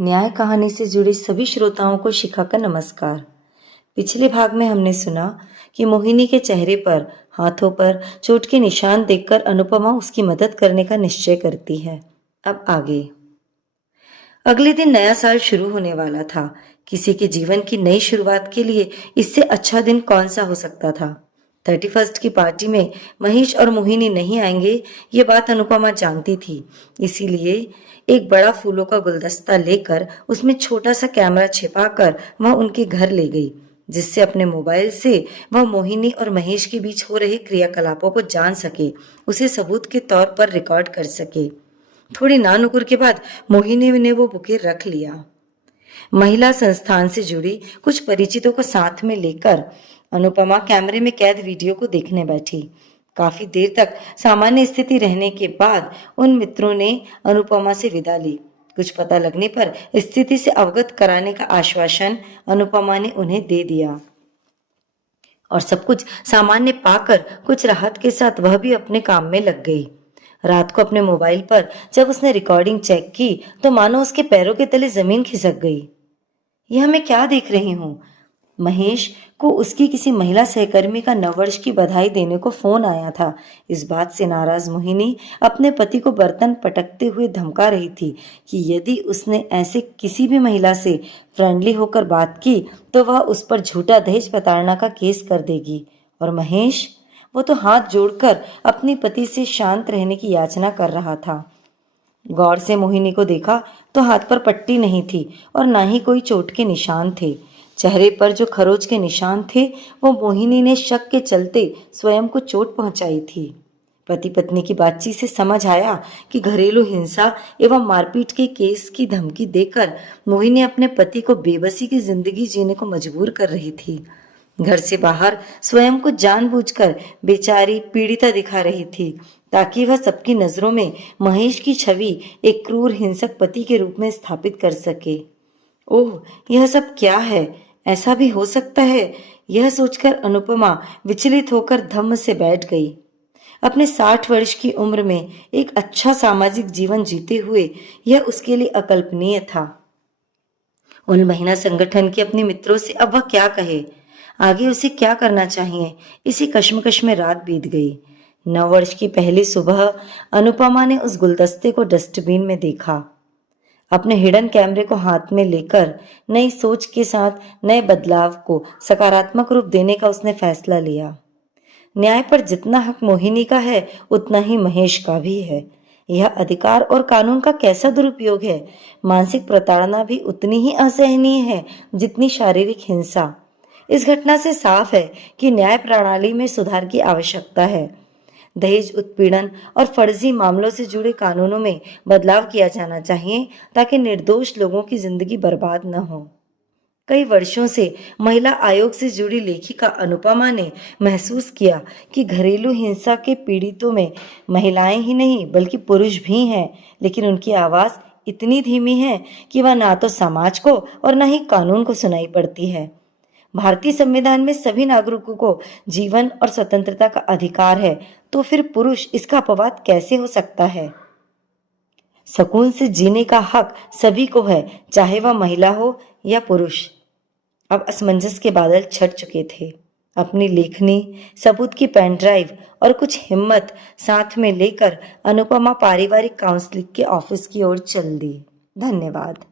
न्याय कहानी से जुड़े सभी श्रोताओं को शिखा का नमस्कार। पिछले भाग में हमने सुना कि मोहिनी के चेहरे पर, हाथों पर चोट के निशान देखकर अनुपमा उसकी मदद करने का निश्चय करती है। अब आगे। अगले दिन नया साल शुरू होने वाला था। किसी के जीवन की नई शुरुआत के लिए इससे अच्छा दिन कौन सा हो सकता था। 31st की पार्टी में महेश और मोहिनी नहीं आएंगे, ये बात अनुपमा जानती थी। इसीलिए एक बड़ा फूलों का गुलदस्ता लेकर उसमें छोटा सा कैमरा छिपाकर वह उनके घर ले गई, जिससे अपने मोबाइल से वह मोहिनी और महेश के बीच हो रहे क्रियाकलापों को जान सके, उसे सबूत के तौर पर रिकॉर्ड कर सके। थोड़ी नानुकुर के बाद मोहिनी ने वो बुके रख लिया। महिला संस्थान से जुड़ी कुछ परिचितों को साथ में लेकर अनुपमा कैमरे में कैद वीडियो को देखने बैठी। काफी देर तक सामान्य स्थिति रहने के बाद उन मित्रों ने अनुपमा से विदा ली। कुछ पता लगने पर स्थिति से अवगत कराने का आश्वासन अनुपमा ने उन्हें दे दिया और सब कुछ सामान्य पाकर कुछ राहत के साथ वह भी अपने काम में लग गई। रात को अपने मोबाइल पर जब उसने रिकॉर्डिंग चेक की तो मानो उसके पैरों के तले जमीन खिसक गई। यह मैं क्या देख रही हूँ? महेश को उसकी किसी महिला सहकर्मी का नववर्ष की बधाई देने को फोन आया था। इस बात से नाराज मोहिनी अपने पति को बर्तन पटकते हुए धमका रही थी कि यदि उसने ऐसे किसी भी महिला से फ्रेंडली होकर बात की तो वह उस पर झूठा दहेज प्रताड़ना का केस कर देगी। और महेश, वो तो हाथ जोड़कर अपने पति से शांत रहने की याचना कर रहा था। गौर से मोहिनी को देखा तो हाथ पर पट्टी नहीं थी और ना ही कोई चोट के निशान थे। चेहरे पर जो खरोच के निशान थे वो मोहिनी ने शक के चलते स्वयं को चोट पहुंचाई थी। पति पत्नी की बातचीत से समझ आया कि घरेलू हिंसा एवं मारपीट के केस की धमकी देकर मोहिनी अपने पति को बेबसी की जिंदगी जीने को मजबूर कर रही थी। घर से बाहर स्वयं को जानबूझकर बेचारी पीड़िता दिखा रही थी ताकि वह सबकी नजरों में महेश की छवि एक क्रूर हिंसक पति के रूप में स्थापित कर सके। ओह, यह सब क्या है? ऐसा भी हो सकता है? यह सोचकर अनुपमा विचलित होकर धम्म से बैठ गई। अपने 60 वर्ष की उम्र में एक अच्छा सामाजिक जीवन जीते हुए यह उसके लिए अकल्पनीय था। उन महिला संगठन के अपने मित्रों से अब वह क्या कहे? आगे उसे क्या करना चाहिए? इसी कश्मकश में रात बीत गई। नववर्ष की पहली सुबह अनुपमा ने उस गुलदस्ते को डस्टबिन में देखा। अपने हिडन कैमरे को हाथ में लेकर नई सोच के साथ नए बदलाव को सकारात्मक रूप देने का उसने फैसला लिया। न्याय पर जितना हक मोहिनी का है उतना ही महेश का भी है। यह अधिकार और कानून का कैसा दुरुपयोग है? मानसिक प्रताड़ना भी उतनी ही असहनीय है जितनी शारीरिक हिंसा। इस घटना से साफ है कि न्याय प्रणाली में सुधार की आवश्यकता है। दहेज उत्पीड़न और फर्जी मामलों से जुड़े कानूनों में बदलाव किया जाना चाहिए ताकि निर्दोष लोगों की जिंदगी बर्बाद न हो। कई वर्षों से महिला आयोग से जुड़ी लेखिका अनुपमा ने महसूस किया कि घरेलू हिंसा के पीड़ितों में महिलाएं ही नहीं बल्कि पुरुष भी हैं, लेकिन उनकी आवाज इतनी धीमी है कि वह ना तो समाज को और न ही कानून को सुनाई पड़ती है। भारतीय संविधान में सभी नागरिकों को जीवन और स्वतंत्रता का अधिकार है, तो फिर पुरुष इसका अपवाद कैसे हो सकता है? सुकून से जीने का हक सभी को है, चाहे वह महिला हो या पुरुष। अब असमंजस के बादल छट चुके थे। अपनी लेखनी, सबूत की पेन ड्राइव और कुछ हिम्मत साथ में लेकर अनुपमा पारिवारिक काउंसलिंग के ऑफिस की ओर चल दी। धन्यवाद।